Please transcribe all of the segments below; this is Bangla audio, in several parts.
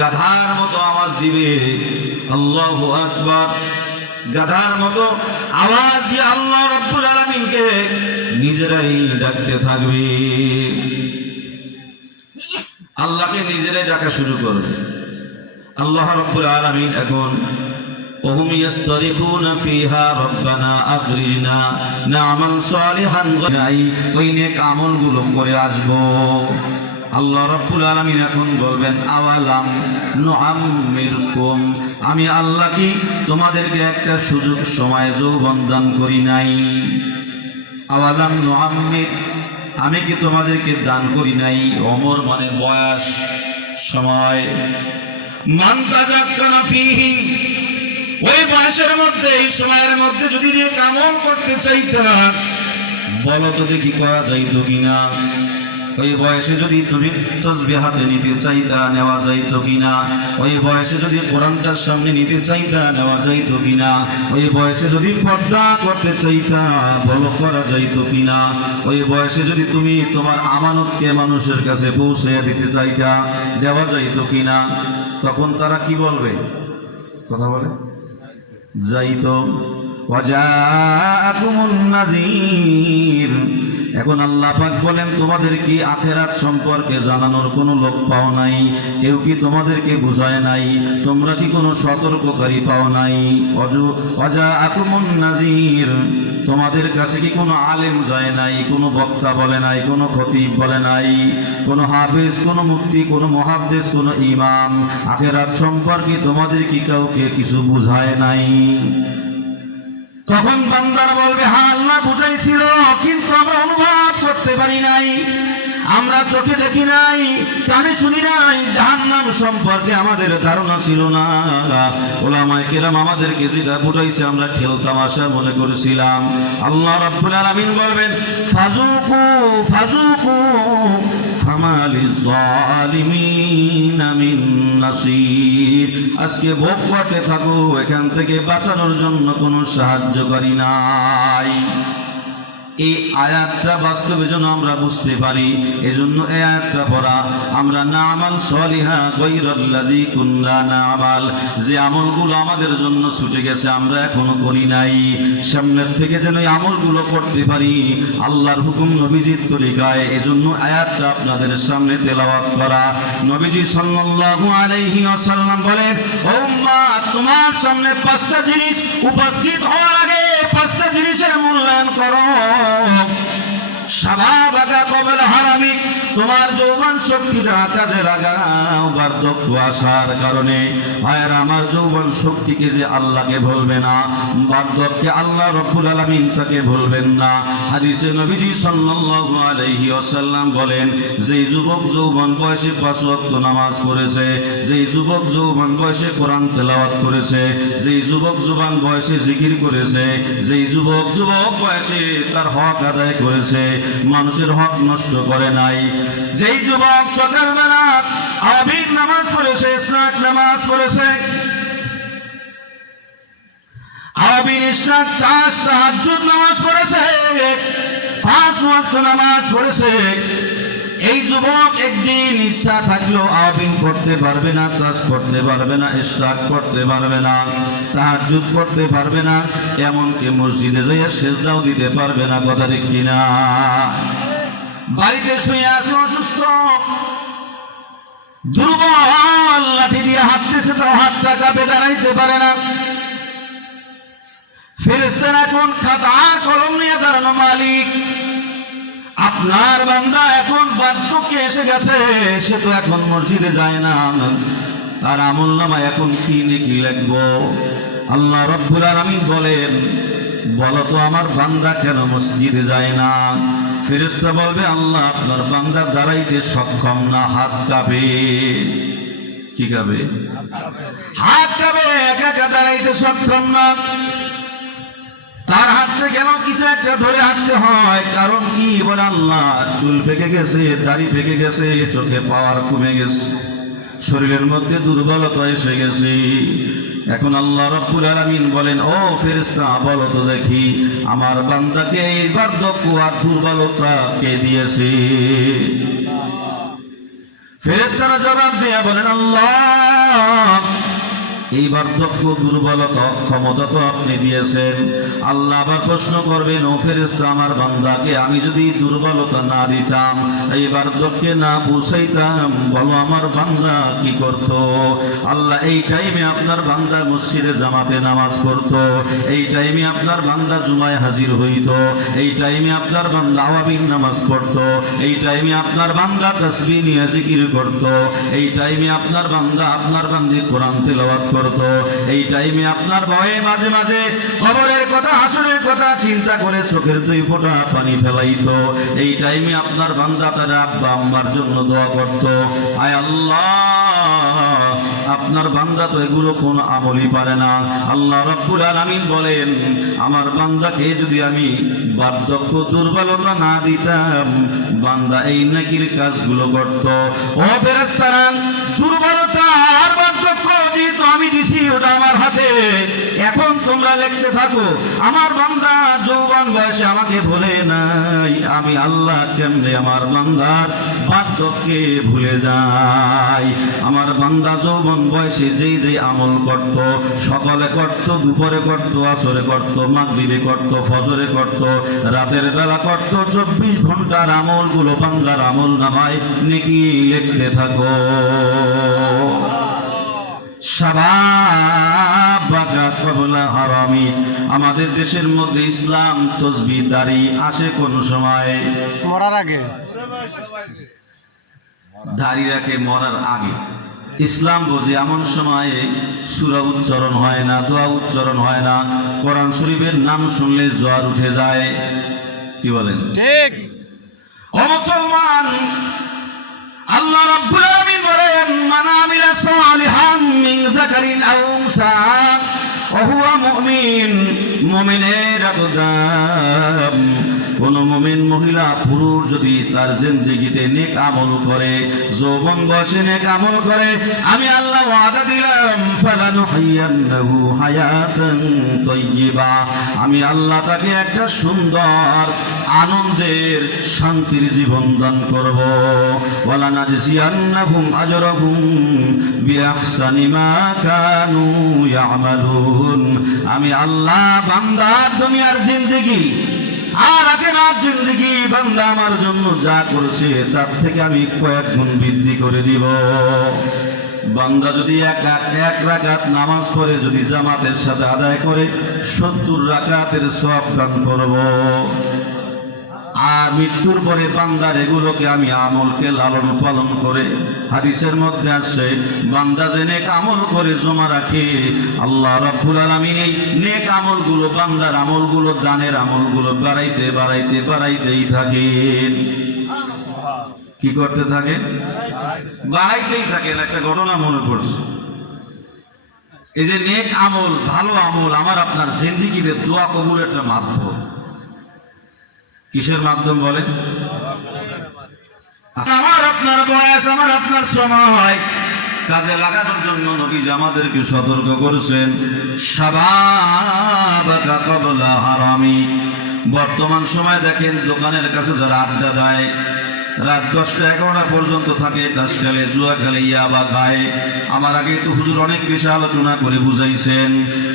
গাধার মতো আওয়াজ দিবে আল্লাহ আকবার গাধার মতো আওয়াজ দিয়ে আল্লাহ রব্বুল আলমিনকে নিজেরাই ডাকতে থাকবে আল্লাহকে নিজেরাই ডাকা শুরু করবে আল্লাহ রব্বুল আলমিন এখন وهم يسترخون فيها ربنا أخرجنا نعمل صالحا غير ওই নেক আমলগুলো করে আসবো আল্লাহ রব্বুল আলামিন এখন বলবেন, আওয়ালাম নুআম্মিরকুম? আমি আল্লাহ কি তোমাদেরকে একটা সুযোগ সময় যৌবন দান করি নাই? আওয়ালাম নুআম্মির, আমি কি তোমাদেরকে দান করি নাই? অমর মানে বয়স, সময়। ওই বয়সের মধ্যে, এই সময়ের মধ্যে যদি নিয়ে কামল করতে চাইতাম বলো তো দেখি করা যাইতো কিনা? ওই বয়সে যদি তুমি তসবি হাতে নিতে চাইতা, নেওয়া যাইতো কিনা? ওই বয়সে যদি কোরআনটার সামনে নিতে চাইতা, নেওয়া যাইতো কিনা? ওই বয়সে যদি পর্দা করতে চাইতা, বলো করা যাইতো কিনা? ওই বয়সে যদি তুমি তোমার আমানতকে মানুষের কাছে পৌঁছে দিতে চাইতা, দেওয়া যাইতো কিনা? তখন তারা কি বলবে? কথা বলে? যাইতো। ওয়াজাআকুমুন নাযীর। এখন আল্লাহ পাক বলেন, তোমাদের কি আখেরাত সম্পর্কে জানানোর কোনো লোক পাও নাই? কেউ কি তোমাদেরকে বুঝায় নাই? তোমরা কি কোনো সতর্ককারী পাও নাই? অজু ওয়াজাআকুমুন নাজির তোমাদের কাছে কি কোনো আলেম যায় নাই? কোনো বক্তা বলে নাই? কোনো খতিব বলে নাই? কোনো হাফেজ, কোনো মুক্তি কোনো মহাদ্দেশ কোনো ইমাম? আখেরাত সম্পর্কে তোমাদের কি কাউকে কিছু বুঝায় নাই? তখন বান্দার বলবে হা আল্লাহ বুঝাইছিল কিন্তু আমরা অনুভব করতে পারি নাই। আমরা চোখে দেখি নাই, কানে শুনি নাই, জাহান্নাম সম্পর্কে আমাদের ধারণা ছিল না। ওলামায় কেরাম আমাদেরকে যেটা বুঝাইছে আমরা খেলতামাশা মনে করেছিলাম। আল্লাহ রাব্বুল আলামিন বলবেন ফাজুকু ফাজুকু আজকে ভোগ করতে থাকো, এখান থেকে বাঁচানোর জন্য কোনো সাহায্যকারী নাই। এই আয়াতটা বাস্তবে যেন আমরা বুঝতে পারি, এজন্য এই আয়াতটা পড়া, আমরা না আমাল সলিহা গৈরল্লাজি কুল্লা না আমাল যে আমলগুলো আমাদের জন্য ছুটে গেছে আমরা এখনও করি নাই। সামনের থেকে যেন এই আমলগুলো করতে পারি, আল্লাহর হুকুম নবীজির তরিকায়। এজন্য আয়াতটা আপনাদের সামনে তেলাওয়াত করা। নবীজি সাল্লাল্লাহু আলাইহি ওয়াসাল্লাম বলেন, ও উম্মাহ তোমার সামনে পাঁচটা জিনিস উপস্থিত হওয়ার আগে জিনিসের মূল্যায়ন করো। সাবাবাকা কবেল হারামি, তোমার যৌবন শক্তিটা কাজে লাগাও আসার কারণে। ভাইয়ের, আমার যৌবন শক্তিকে যে আল্লাহকে ভুলবে না, বার্ধক্যে আল্লাহ রব্বুল আলামিন তাকে না। হাদিসে নবীজি সাল্লাল্লাহু আলাইহি ওয়াসাল্লাম বলেন যে যুবক যৌবন বয়সে পাঁচ নামাজ পড়েছে যে যুবক যৌবন বয়সে কোরআন তেলাওয়াত করেছে যে যুবক যুবান বয়সে জিকির করেছে যে যুবক যুবক বয়সে তার হক আদায় করেছে মানুষের হক নষ্ট করে নাই। যেই যুবক সকালবেলা আবির নামাজ পড়েছে স্নাক নামাজ পড়েছে, আবির স্নাক চাষ তাহাজ্জুদ নামাজ পড়েছে, পাঁচ ওয়াক্ত নামাজ পড়েছে এই যুবক একদিন ইচ্ছা থাকল, আবিন করতে পারবে না, চাষ করতে পারবে না, ইশরাক করতে পারবে না, তাহাজ্জুদ করতে পারবে না, এমনকি মসজিদে যাইয়া সেজদাও দিতে পারবে না, কথা ঠিক কিনা? বাড়িতে শুয়ে আছে অসুস্থ, দুর্বল লাঠি দিয়ে হাঁটতেছে তো হাতটা কাঁপে দাঁড়াইতে পারে না। ফেরেস্তার এখন খাতা কলম নিয়ে দাঁড়ানো মালিক। আপনার বান্দা এখন এসে গেছে, সে তো এখন মসজিদে যায় না। তার আমল নামা এখন কি নাকি লিখব? আল্লাহ রব্বুল আলামিন বলেন, বলো তো আমার বান্দা কেন মসজিদে যায় না? ফেরেস্তা বলবে, আল্লাহ আপনার বান্দা দাঁড়াইতে সক্ষম না, হাত কাঁপে। কি কাঁপে? হাত কাঁপে, একা একা দাঁড়াইতে সক্ষম না। হাতে কেন কিছু একটা ধরে হাঁটতে হয়, কারণ কি বলে আল্লাহ? চুল পেকে গেছে, দাড়ি পেকে গেছে, চোখে পাওয়ার কমে গেছে, শরীরের মধ্যে দুর্বলতা এসে গেছে। এখন আল্লাহ রব্বুল আলামিন বলেন, ও ফেরেশতা, বলো তো দেখি, আমার বান্দাকে এই বার্ধক্য আর দুর্বলতা কে দিয়েছে? ফেরেস্তারা জবাব দেয়া বলেন, আল্লাহ এই বার্ধক্য দুর্বলতা অক্ষমতা তো আপনি দিয়েছেন। আল্লাহ আবার প্রশ্ন করবেন, ও ফেরেস্তা আমার বান্দাকে আমি যদি দুর্বলতা না দিতাম, এই বার্ধক্যে না পৌঁছাইতাম বলো আমার বান্দা কি করত? আল্লাহ এই টাইমে আপনার বান্দা মসজিদে জামাতে নামাজ পড়ত, এই টাইমে আপনার বান্দা জুমায় হাজির হইত, এই টাইমে আপনার বান্দা আওয়াবিন নামাজ পড়ত, এই টাইমে আপনার বান্দা তসবি নিয়ে জিকির করত, এই টাইমে আপনার বান্দা আপনার বান্দি কোরআন তেলাওয়াত করত। এই টাইমে আপনার ভয়ে মাঝে মাঝে খবরের কথা, হাসুরের কথা চিন্তা করে চোখের দুই ফোঁটা পানি ফেলাইতো। এই টাইমে আপনার বান্দা তার আব্বা, আম্মার জন্য দোয়া করত। আয় আল্লাহ, আপনার বান্দা তো এগুলো কোন আমলই পারে না। আল্লাহ রব্বুল আলামিন বলেন, আমার বান্দাকে যদি আমি বার্ধক্য দুর্বলতা না দিতাম, বান্দা এই নাকির কাজগুলো করত। ও ফেরেশতারা, দুর্বলতা ওটা আমার হাতে। এখন তোমরা লিখতে থাকো। আমার বান্দা যৌবন বয়সে আমাকে ভুলে নাই। আমি আল্লাহ কেমনে আমার বান্দার বার্ধক্যে ভুলে যাই? আমার বান্দা যৌবন বয়সে যেই যেই আমল করত, সকালে করত, দুপুরে করত, আসরে করত, মাগরিবে করত, ফজরে করত, রাতের বেলা করত, চব্বিশ ঘণ্টার আমলগুলো বান্দার আমল নামায় নেকি লিখতে থাকো। আমাদের দেশের মধ্যে ইসলাম তসবি দাড়ি আসে কোন সময়? মরার আগে। দাড়ি রাখে মরার আগে। ইসলাম বোঝে এমন সময়ে সুরা উচ্চারণ হয় না দোয়া উচ্চারণ হয় না। কোরআন শরীফের নাম শুনলে জ্বর উঠে যায়। কি বলেন? ঠিক। ও মুসলমান আল্লাহ রাব্বুল আলামিন মুমিনের দাম কোন মুমিন মহিলা পুরুষ যদি তার জিন্দেগিতে নেক আমল করে, যৌবন বয়সে নেক আমল করে, আমি আল্লাহ ওয়াদা দিলাম ফালানুহিয়ান্নাহু হায়াতান তাইয়্যিবা। আমি আল্লাহ তাকে একটা সুন্দর আনন্দের শান্তির জীবন দান করব। ওয়ালা নাজজিয়ান্নাহুম আজরাহুম বিআহসানি মা কানু ইয়ামালুন। আমি আল্লাহ বান্দার দুনিয়ার জিন্দেগি আর আখেরাত জিন্দগি বান্দা আমার জন্য যা করেছে, তার থেকে আমি কয়েক গুণ বৃদ্ধি করে দিব। বান্দা যদি এক এক রাকাত নামাজ পড়ে, যদি জামাতের সাথে আদায় করে, সত্তর রাকাতের সব দান করব। আর মৃত্যুর পরে বান্দার এগুলোকে আমি আমলকে লালন পালন করে, হাদিসের মধ্যে আসছে, বান্দা যে নেক আমল করে জমা রাখে, আল্লাহ রব্বুল আলামিন এই নেক আমলগুলো, বান্দার আমলগুলো, দানের আমলগুলো বাড়াইতে বাড়াইতে, বাড়াইতেই থাকেন কি করতে থাকে? বাড়াইতেই থাকেন একটা ঘটনা মনে পড়ছে। এই যে নেক আমল, ভালো আমল, আমার আপনার জিন্দিগিতে দোয়া কবুল একটা মাধ্যম। কিসের মাধ্যম বলে? আমার আপনার বয়স, আমার আপনার সময়। কাজে লাগানোর জন্য নবীজ আমাদেরকে সতর্ক করেছেন। হারামি। বর্তমান সময় দেখেন দোকানের কাছে যারা আড্ডা দেয় রাত দশটা এগারোটা পর্যন্ত থাকে। তাস খেলে জুয়া খেলে ইয়াবা খায় আমার আগে তো হুজুর অনেক বেশি আলোচনা করে বুঝাইছেন।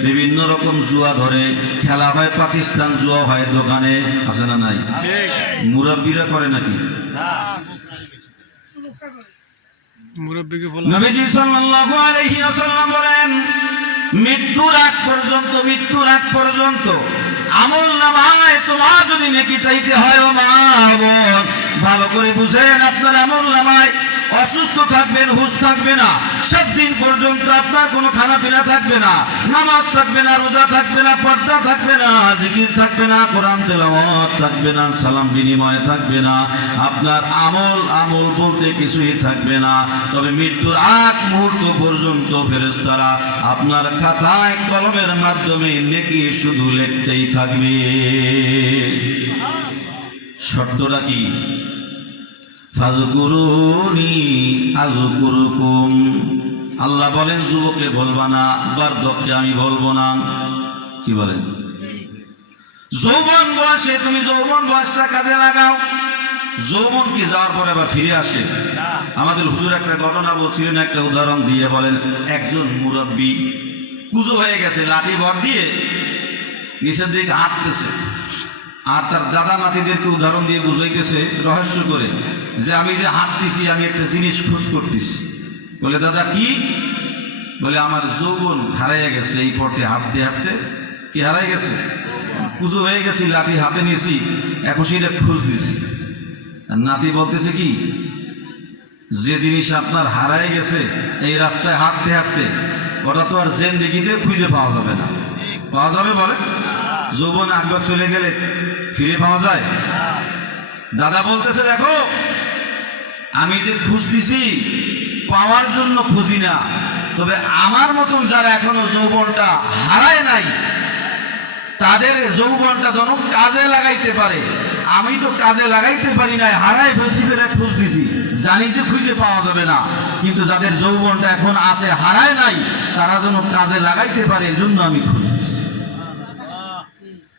বিভিন্ন রকম জুয়া ধরে। খেলা হয় পাকিস্তান জুয়া হয় দোকানে। আছে না নাই? মুরব্বীরা করে নাকি? নবীজি সাল্লাল্লাহু আলাইহি ওয়াসাল্লাম বলেন মৃত্যুর আগ পর্যন্ত মৃত্যুর আগ পর্যন্ত আমল নামায় তোমার যদি নেকি চাইতে হয় ও মা বোন, ভালো করে বুঝেন আপনার আমল নামায় অসুস্থ থাকবেন, হুশ থাকবে না। সাত দিন পর্যন্ত আপনার কোনো খানা পিনা থাকবে না, নামাজ থাকবে না, রোজা থাকবে না, পর্দা থাকবে না, জিকির থাকবে না, কোরআন তেলাওয়াত থাকবে না, সালাম বিনিময় থাকবে না, আপনার আমল আমল বলতে কিছুই থাকবে না। তবে মৃত্যুর আগ মুহূর্ত পর্যন্ত ফেরেশতারা আপনার খাতায় কলমের মাধ্যমে নেকি শুধু লিখতেই থাকবে। শর্তটা কি? ফাজকুরুনি আজকুরুকুম আল্লাহ বলেন যুবকে বলবা না বার্ধক্যে আমি বলব না। কি বলেন যৌবন বয়সে তুমি যৌবন বয়সটা কাজে লাগাও। যৌবন কি যাওয়ার পরে আবার ফিরে আসে? আমাদের হুজুর একটা ঘটনা বলছিলেন একটা উদাহরণ দিয়ে বলেন একজন মুরব্বী কুজো হয়ে গেছে লাঠি ভর দিয়ে নিচের দিকে হাঁটতেছে। আর তার দাদা নাতিদেরকে উদাহরণ দিয়ে বুঝাইতেছে, রহস্য করে, যে আমি যে হাঁটতেছি, আমি একটা জিনিস খোঁজ করতেছি। বলে, দাদা, কি? বলে, আমার যৌবন হারাইয়া গেছে, এই পথে হাঁটতে হাঁটতে। কি হারাই গেছে? পুজো হয়ে গেছি, লাঠি হাতে নিয়েছি এখন সেটা খোঁজ দিছি আর নাতি বলতেছে কি? যে জিনিস আপনার হারাই গেছে, এই রাস্তায় হাঁটতে হাঁটতে, ওটা তো আর জেন দেখিতে খুঁজে পাওয়া যাবে না। পাওয়া যাবে বলে? যৌবন একবার চলে গেলে ফিরে পাওয়া যায়। দাদা বলতেছে, দেখো, আমি যে খুঁজ দিছি, পাওয়ার জন্য খুঁজি না। তবে আমার মতন যারা এখনও যৌবনটা হারায় নাই, তাদের যৌবনটা যেন কাজে লাগাইতে পারে। আমি তো কাজে লাগাইতে পারি নাই হারাই ফেলছি করে খুঁজ দিছি। জানি যে খুঁজে পাওয়া যাবে না, কিন্তু যাদের যৌবনটা এখন আছে, হারায় নাই, তারা যেন কাজে লাগাইতে পারে, এজন্য আমি খুঁজ।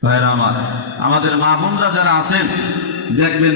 ভাইরা আমার আমাদের মা বোনরা যারা আছেন দেখবেন